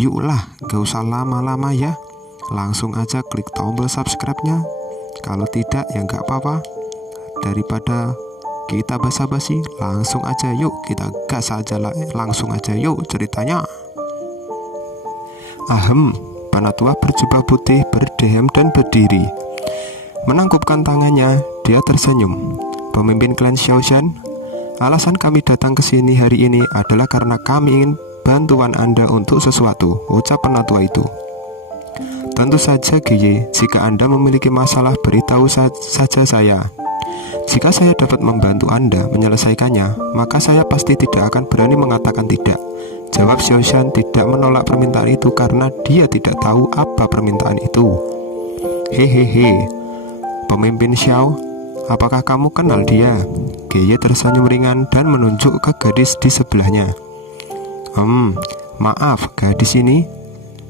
Yuklah, gak usah lama-lama ya. Langsung aja klik tombol subscribe-nya. Kalau tidak ya gak apa-apa. Daripada kita basa-basi, langsung aja yuk kita gas aja lah. Langsung aja yuk ceritanya. Penatua berjubah putih berdehem dan berdiri. Menangkupkan tangannya, dia tersenyum. Pemimpin klan Xiaoshan, alasan kami datang ke sini hari ini adalah karena kami ingin bantuan Anda untuk sesuatu, ucap penatua itu. Tentu saja Giye, jika Anda memiliki masalah beritahu saja saya. Jika saya dapat membantu Anda menyelesaikannya, maka saya pasti tidak akan berani mengatakan tidak. Jawab Xiaoshan tidak menolak permintaan itu karena dia tidak tahu apa permintaan itu. Hehehe, pemimpin Xiao, apakah kamu kenal dia? Giye tersenyum ringan dan menunjuk ke gadis di sebelahnya. Maaf, gadis ini.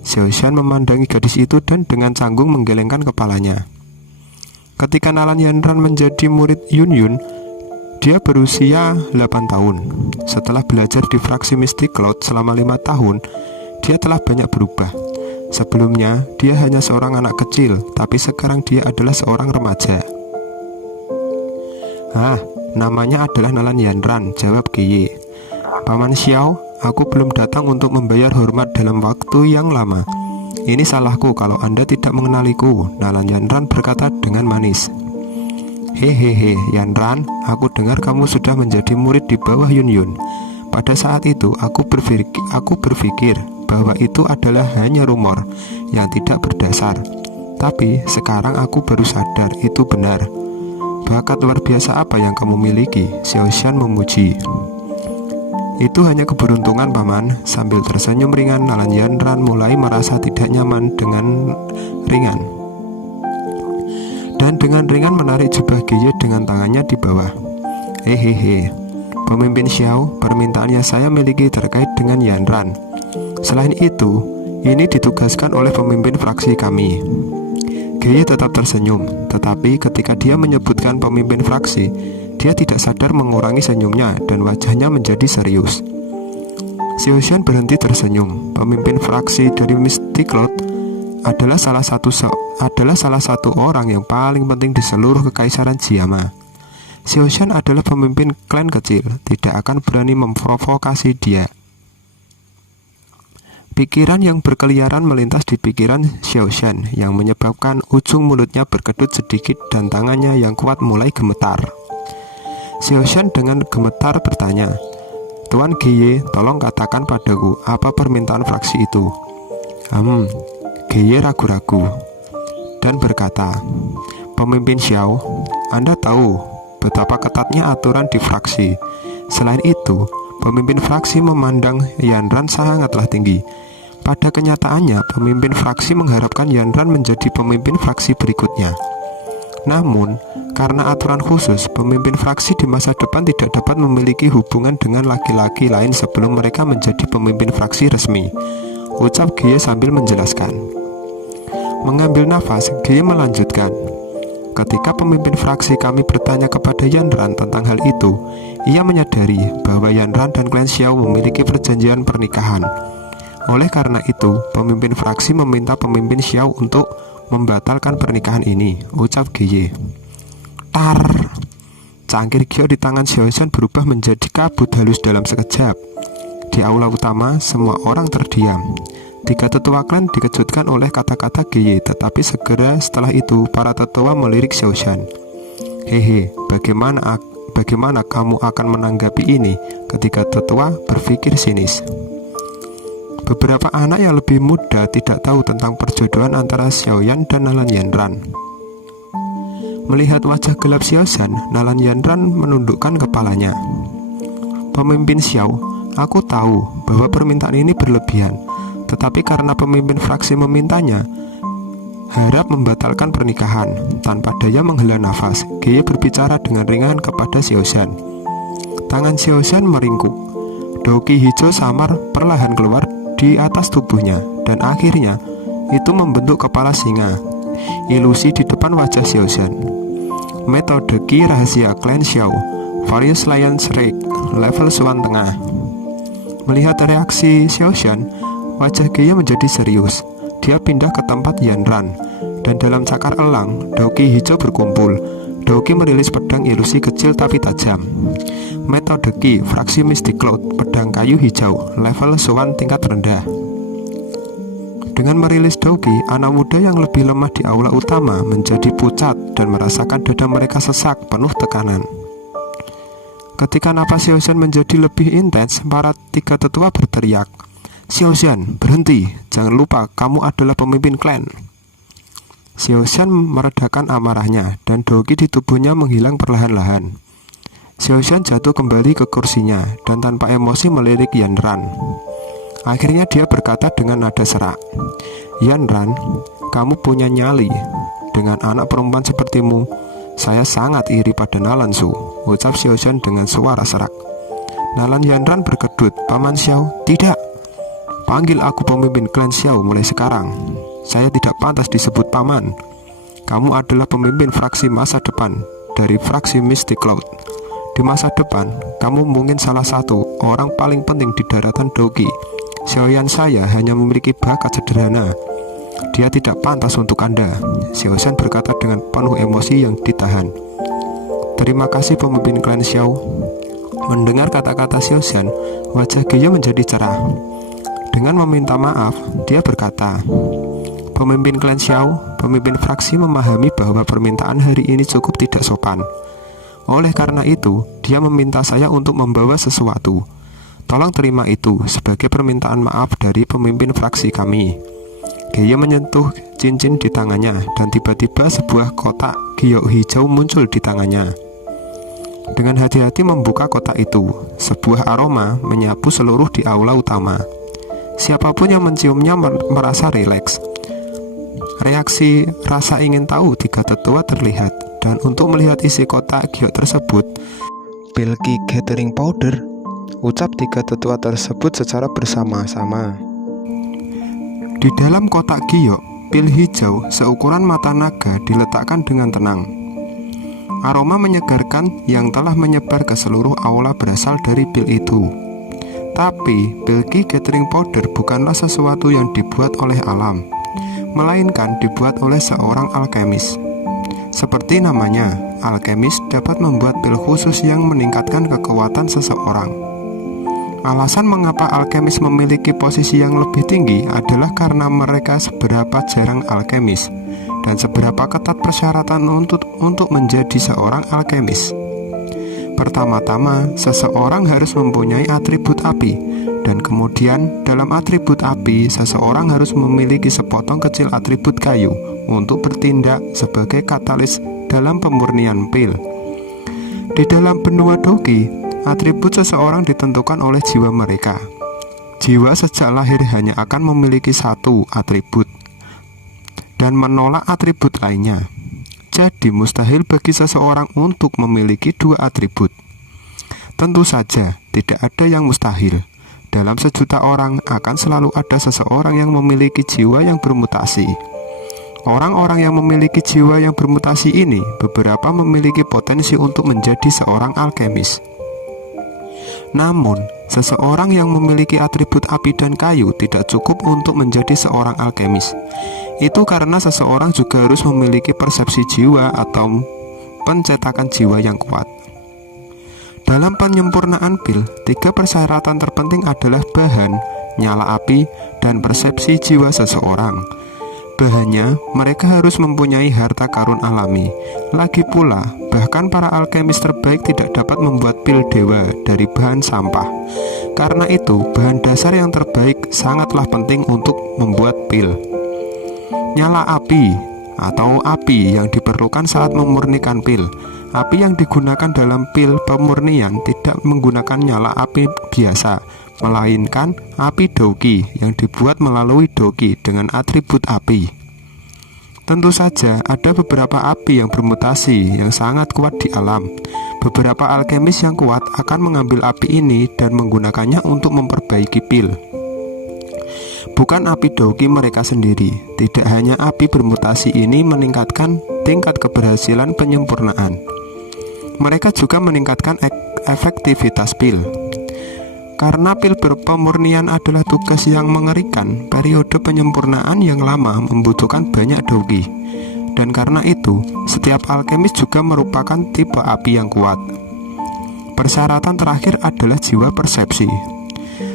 Xiaoshan memandangi gadis itu dan dengan canggung menggelengkan kepalanya. Ketika Nalan Yanran menjadi murid Yun Yun, dia berusia 8 tahun. Setelah belajar di fraksi Mystic Cloud selama 5 tahun, dia telah banyak berubah. Sebelumnya, dia hanya seorang anak kecil, tapi sekarang dia adalah seorang remaja. Namanya adalah Nalan Yanran, jawab Giye. Paman Xiao, aku belum datang untuk membayar hormat dalam waktu yang lama. Ini salahku kalau Anda tidak mengenaliku, Nalan Yanran berkata dengan manis. Hehehe, Yanran, aku dengar kamu sudah menjadi murid di bawah Yun Yun. Pada saat itu, aku berpikir bahwa itu adalah hanya rumor yang tidak berdasar. Tapi sekarang aku baru sadar itu benar. Bakat luar biasa apa yang kamu miliki? Xiaoshan memuji. Itu hanya keberuntungan, Paman. Sambil tersenyum ringan, Nalan Yanran mulai merasa tidak nyaman dengan ringan. Dan dengan ringan menarik jubah Giye dengan tangannya di bawah. Hehehe, pemimpin Xiao, permintaan yang saya miliki terkait dengan Yanran. Selain itu, ini ditugaskan oleh pemimpin fraksi kami. Giye tetap tersenyum, tetapi ketika dia menyebutkan pemimpin fraksi, dia tidak sadar mengurangi senyumnya dan wajahnya menjadi serius. Xiaoshan berhenti tersenyum. Pemimpin fraksi dari Mystic Cloud adalah salah satu orang yang paling penting di seluruh kekaisaran Jiama. Xiaoshan adalah pemimpin klan kecil, tidak akan berani memprovokasi dia. Pikiran yang berkeliaran melintas di pikiran Xiaoshan yang menyebabkan ujung mulutnya berkedut sedikit dan tangannya yang kuat mulai gemetar. Xiaoshan dengan gemetar bertanya, Tuan Giye, tolong katakan padaku apa permintaan fraksi itu. Giye ragu-ragu dan berkata, Pemimpin Xiao, Anda tahu betapa ketatnya aturan di fraksi. Selain itu, pemimpin fraksi memandang Yanran sangatlah tinggi. Pada kenyataannya, pemimpin fraksi mengharapkan Yanran menjadi pemimpin fraksi berikutnya. Namun, karena aturan khusus, pemimpin fraksi di masa depan tidak dapat memiliki hubungan dengan laki-laki lain sebelum mereka menjadi pemimpin fraksi resmi, ucap Giye sambil menjelaskan. Mengambil nafas, Giye melanjutkan. Ketika pemimpin fraksi kami bertanya kepada Yanran tentang hal itu, ia menyadari bahwa Yanran dan klan Xiao memiliki perjanjian pernikahan. Oleh karena itu, pemimpin fraksi meminta pemimpin Xiao untuk membatalkan pernikahan ini, ucap Giye. Tar! Cangkir Gyo di tangan Xiaoshan berubah menjadi kabut halus dalam sekejap. Di aula utama, semua orang terdiam. 3 tetua klan dikejutkan oleh kata-kata Giye, tetapi segera setelah itu para tetua melirik Xiaoshan. Hehe, bagaimana kamu akan menanggapi ini? Ketika tetua berpikir sinis. Beberapa anak yang lebih muda tidak tahu tentang perjodohan antara Xiaoyan dan Nalan Yanran. Melihat wajah gelap Xiaoshan, Nalan Yanran menundukkan kepalanya. Pemimpin Xiao, aku tahu bahwa permintaan ini berlebihan, tetapi karena pemimpin fraksi memintanya, harap membatalkan pernikahan. Tanpa daya menghela nafas, Giye berbicara dengan ringan kepada Xiaoshan. Tangan Xiaoshan meringkuk. Doki hijau samar perlahan keluar di atas tubuhnya, dan akhirnya itu membentuk kepala singa. Ilusi di depan wajah Xiaoshan. Metode Ki rahasia klan Xiao, Various Lion Shriek, level Swan tengah. Melihat reaksi Xiaoshan, wajah Geya menjadi serius. Dia pindah ke tempat Yanran, dan dalam cakar elang, Doki hijau berkumpul. Doki merilis pedang ilusi kecil tapi tajam. Metode Ki, fraksi Mystic Cloud, pedang kayu hijau, level sowan tingkat rendah. Dengan merilis Doki, anak muda yang lebih lemah di aula utama menjadi pucat dan merasakan dada mereka sesak penuh tekanan. Ketika napas Xiaoxian menjadi lebih intens, para tiga tetua berteriak, "Xiaoxian, berhenti, jangan lupa kamu adalah pemimpin klan." Xiaoxian meredakan amarahnya dan Doki di tubuhnya menghilang perlahan-lahan. Xiaoxian jatuh kembali ke kursinya dan tanpa emosi melirik Yanran. Akhirnya dia berkata dengan nada serak, "Yanran, kamu punya nyali. Dengan anak perempuan sepertimu, saya sangat iri pada Nalan Su," ucap Xiaoxian dengan suara serak. Nalan Yanran berkedut, "Paman Xiao, tidak. Panggil aku pemimpin klan Xiao mulai sekarang. Saya tidak pantas disebut paman. Kamu adalah pemimpin fraksi masa depan dari fraksi Mystic Cloud. Di masa depan, kamu mungkin salah satu orang paling penting di daratan Doki. Xiaoyan saya hanya memiliki bakat sederhana. Dia tidak pantas untuk Anda," Xiaoxian berkata dengan penuh emosi yang ditahan. "Terima kasih pemimpin klan Xiao." Mendengar kata-kata Xiaoxian, wajah Geya menjadi cerah. Dengan meminta maaf, dia berkata, "Pemimpin klan Xiao, pemimpin fraksi memahami bahwa permintaan hari ini cukup tidak sopan. Oleh karena itu, dia meminta saya untuk membawa sesuatu. Tolong terima itu sebagai permintaan maaf dari pemimpin fraksi kami." Geya menyentuh cincin di tangannya dan tiba-tiba sebuah kotak giok hijau muncul di tangannya. Dengan hati-hati membuka kotak itu, sebuah aroma menyapu seluruh di aula utama. Siapapun yang menciumnya merasa rileks. Reaksi rasa ingin tahu tiga tetua terlihat, dan untuk melihat isi kotak giok tersebut, "Pilki Gathering Powder," ucap tiga tetua tersebut secara bersama-sama. Di dalam kotak giok, pil hijau seukuran mata naga diletakkan dengan tenang. Aroma menyegarkan yang telah menyebar ke seluruh aula berasal dari pil itu. Tapi, Pilki Gathering Powder bukanlah sesuatu yang dibuat oleh alam, melainkan dibuat oleh seorang alkemis. Seperti namanya, alkemis dapat membuat pil khusus yang meningkatkan kekuatan seseorang. Alasan mengapa alkemis memiliki posisi yang lebih tinggi adalah karena mereka seberapa jarang alkemis dan seberapa ketat persyaratan untuk menjadi seorang alkemis. Pertama-tama, seseorang harus mempunyai atribut api, dan kemudian dalam atribut api, seseorang harus memiliki sepotong kecil atribut kayu untuk bertindak sebagai katalis dalam pemurnian pil. Di dalam benua Doki, atribut seseorang ditentukan oleh jiwa mereka. Jiwa sejak lahir hanya akan memiliki satu atribut dan menolak atribut lainnya. Jadi mustahil bagi seseorang untuk memiliki dua atribut. Tentu saja, tidak ada yang mustahil. Dalam sejuta orang akan selalu ada seseorang yang memiliki jiwa yang bermutasi. Orang-orang yang memiliki jiwa yang bermutasi ini beberapa memiliki potensi untuk menjadi seorang alkemis. Namun, seseorang yang memiliki atribut api dan kayu tidak cukup untuk menjadi seorang alkemis. Itu karena seseorang juga harus memiliki persepsi jiwa atau pencetakan jiwa yang kuat. Dalam penyempurnaan pil, 3 persyaratan terpenting adalah bahan, nyala api, dan persepsi jiwa seseorang. Bahannya, mereka harus mempunyai harta karun alami. Lagi pula, bahkan para alkemis terbaik tidak dapat membuat pil dewa dari bahan sampah. Karena itu, bahan dasar yang terbaik sangatlah penting untuk membuat pil. Nyala api atau api yang diperlukan saat memurnikan pil. Api yang digunakan dalam pil pemurnian tidak menggunakan nyala api biasa, melainkan api Doki yang dibuat melalui Doki dengan atribut api. Tentu saja ada beberapa api yang bermutasi yang sangat kuat di alam. Beberapa alkemis yang kuat akan mengambil api ini dan menggunakannya untuk memperbaiki pil. Bukan api Doki mereka sendiri. Tidak hanya api bermutasi ini meningkatkan tingkat keberhasilan penyempurnaan, mereka juga meningkatkan efektivitas pil. Karena pil pemurnian adalah tugas yang mengerikan, periode penyempurnaan yang lama membutuhkan banyak dogi. Dan karena itu, setiap alkemis juga merupakan tipe api yang kuat. Persyaratan terakhir adalah jiwa persepsi.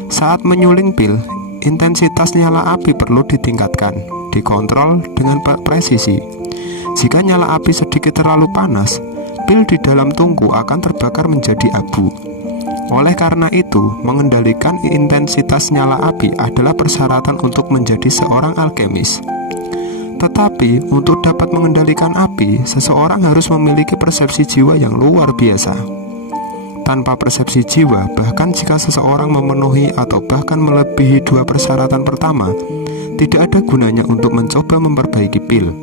Saat menyuling pil, intensitas nyala api perlu ditingkatkan, dikontrol dengan presisi. Jika nyala api sedikit terlalu panas, pil di dalam tungku akan terbakar menjadi abu. Oleh karena itu, mengendalikan intensitas nyala api adalah persyaratan untuk menjadi seorang alkemis. Tetapi, untuk dapat mengendalikan api, seseorang harus memiliki persepsi jiwa yang luar biasa. Tanpa persepsi jiwa, bahkan jika seseorang memenuhi atau bahkan melebihi dua persyaratan pertama, tidak ada gunanya untuk mencoba memperbaiki pil.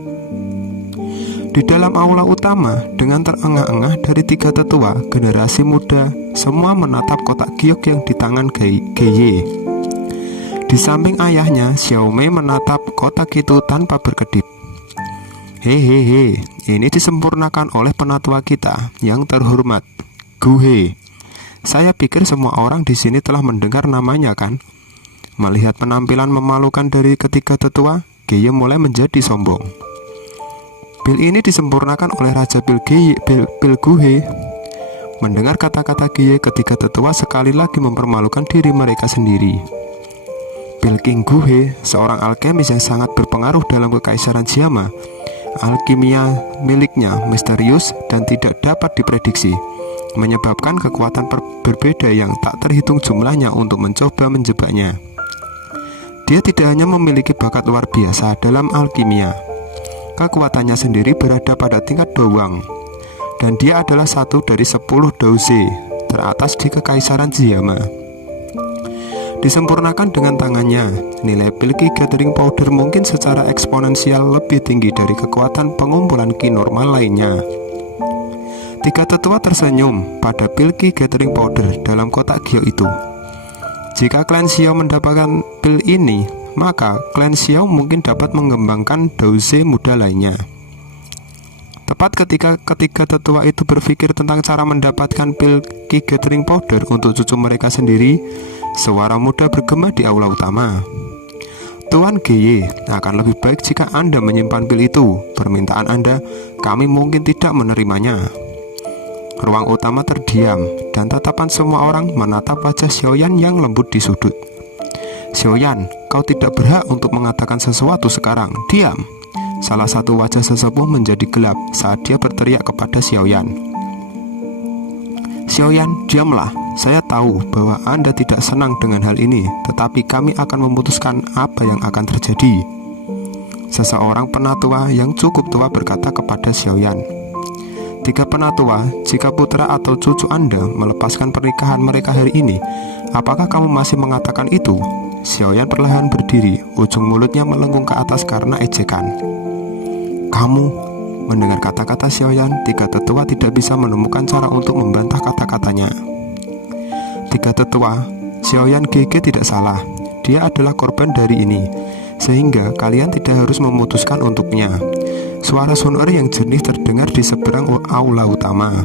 Di dalam aula utama, dengan terengah-engah dari tiga tetua generasi muda, semua menatap kotak giok yang di tangan Geye. Di samping ayahnya, Xiaomei menatap kotak itu tanpa berkedip. Hehehe, ini disempurnakan oleh penatua kita yang terhormat, Guhe. Saya pikir semua orang di sini telah mendengar namanya kan? Melihat penampilan memalukan dari ketiga tetua, Geye mulai menjadi sombong. Pil ini disempurnakan oleh Raja Pil Guhe. Mendengar kata-kata Geye, ketiga tetua sekali lagi mempermalukan diri mereka sendiri. Pil King Guhe, seorang alkemis yang sangat berpengaruh dalam kekaisaran Xiama. Alkimia miliknya misterius dan tidak dapat diprediksi, menyebabkan kekuatan berbeda yang tak terhitung jumlahnya untuk mencoba menjebaknya. Dia tidak hanya memiliki bakat luar biasa dalam alkimia, kekuatannya sendiri berada pada tingkat Dowang, dan dia adalah satu dari 10 Douze teratas di kekaisaran Xiama. Disempurnakan dengan tangannya, nilai pil Qi Gathering Powder mungkin secara eksponensial lebih tinggi dari kekuatan pengumpulan Qi normal lainnya. Tiga tetua tersenyum pada pil Qi Gathering Powder dalam kotak giok itu. Jika klan Xiao mendapatkan pil ini, maka klan Xiao mungkin dapat mengembangkan Douze muda lainnya. Tepat ketika ketiga tetua itu berpikir tentang cara mendapatkan pil Qi Gathering Powder untuk cucu mereka sendiri, suara muda bergema di aula utama. Tuan Geye, akan lebih baik jika Anda menyimpan pil itu. Permintaan Anda, kami mungkin tidak menerimanya. Ruang utama terdiam, dan tatapan semua orang menatap wajah Xiaoyan yang lembut di sudut. Xiaoyan, kau tidak berhak untuk mengatakan sesuatu sekarang. Diam. Salah satu wajah sesepuh menjadi gelap saat dia berteriak kepada Xiaoyan. Xiaoyan, diamlah. Saya tahu bahwa Anda tidak senang dengan hal ini, tetapi kami akan memutuskan apa yang akan terjadi. Seseorang penatua yang cukup tua berkata kepada Xiaoyan. Tiga penatua, jika putra atau cucu Anda melepaskan pernikahan mereka hari ini, apakah kamu masih mengatakan itu? Xiaoyan perlahan berdiri, ujung mulutnya melengkung ke atas karena ejekan. Kamu, mendengar kata-kata Xiaoyan, tiga tetua tidak bisa menemukan cara untuk membantah kata-katanya. Tiga tetua, Xiaoyan Gege tidak salah. Dia adalah korban dari ini, sehingga kalian tidak harus memutuskan untuknya. Suara Sun-Er yang jernih terdengar di seberang aula utama.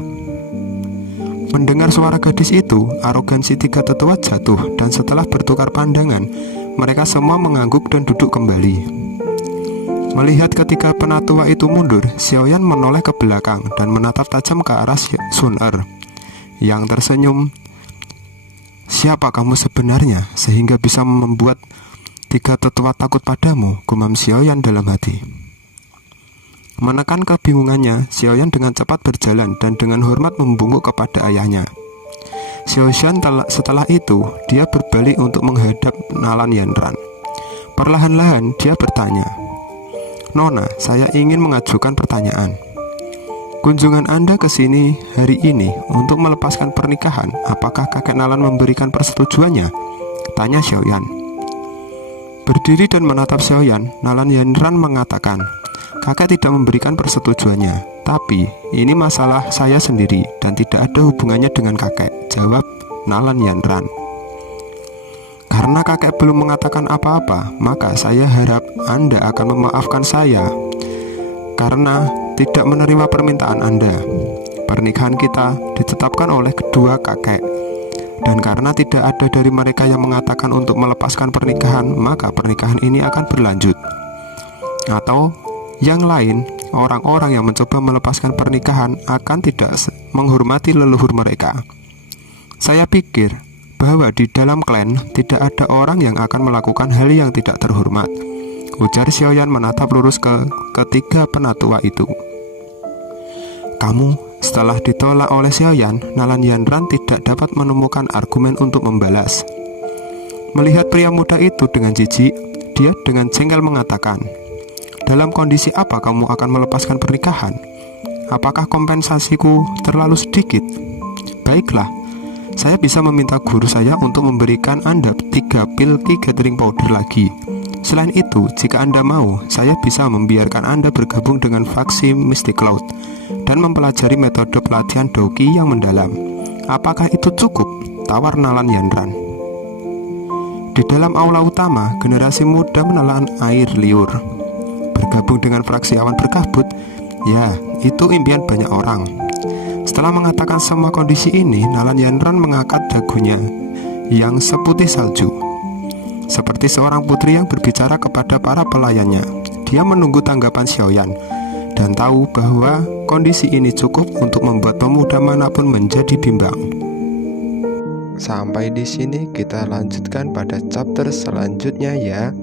Mendengar suara gadis itu, arogansi tiga tetua jatuh, dan setelah bertukar pandangan, mereka semua mengangguk dan duduk kembali. Melihat ketika penatua itu mundur, Xiaoyan menoleh ke belakang dan menatap tajam ke arah Sun-Er yang tersenyum. Siapa kamu sebenarnya sehingga bisa membuat tiga tetua takut padamu? Gumam Xiaoyan dalam hati. Menekan kebingungannya, Xiaoyan dengan cepat berjalan dan dengan hormat membungkuk kepada ayahnya. Xiaoyan setelah itu, dia berbalik untuk menghadap Nalan Yanran. Perlahan-lahan dia bertanya, Nona, saya ingin mengajukan pertanyaan. Kunjungan Anda ke sini hari ini untuk melepaskan pernikahan, apakah kakek Nalan memberikan persetujuannya? Tanya Xiaoyan. Berdiri dan menatap Xiaoyan, Nalan Yanran mengatakan, kakek tidak memberikan persetujuannya, tapi ini masalah saya sendiri dan tidak ada hubungannya dengan kakek, jawab Nalan Yanran. Karena kakek belum mengatakan apa-apa, maka saya harap Anda akan memaafkan saya karena tidak menerima permintaan Anda. Pernikahan kita ditetapkan oleh kedua kakek. Dan karena tidak ada dari mereka yang mengatakan untuk melepaskan pernikahan, maka pernikahan ini akan berlanjut. Atau yang lain, orang-orang yang mencoba melepaskan pernikahan akan tidak menghormati leluhur mereka. Saya pikir bahwa di dalam klan tidak ada orang yang akan melakukan hal yang tidak terhormat, ujar Xiaoyan menatap lurus ke ketiga penatua itu. Kamu, setelah ditolak oleh Xiaoyan, Nalan Yanran tidak dapat menemukan argumen untuk membalas. Melihat pria muda itu dengan jijik, dia dengan jengkel mengatakan, dalam kondisi apa kamu akan melepaskan pernikahan? Apakah kompensasiku terlalu sedikit? Baiklah, saya bisa meminta guru saya untuk memberikan Anda 3 pil key gathering powder lagi. Selain itu, jika Anda mau, saya bisa membiarkan Anda bergabung dengan faksi Mystic Cloud dan mempelajari metode pelatihan Doki yang mendalam. Apakah itu cukup? Tawar Nalan Yanran. Di dalam aula utama, generasi muda menelan air liur. Bergabung dengan fraksi awan berkabut, ya, itu impian banyak orang. Setelah mengatakan semua kondisi ini, Nalan Yanran mengangkat dagunya yang seputih salju, seperti seorang putri yang berbicara kepada para pelayannya. Dia menunggu tanggapan Xiaoyan dan tahu bahwa kondisi ini cukup untuk membuat pemuda manapun menjadi bimbang. Sampai di sini kita lanjutkan pada chapter selanjutnya ya.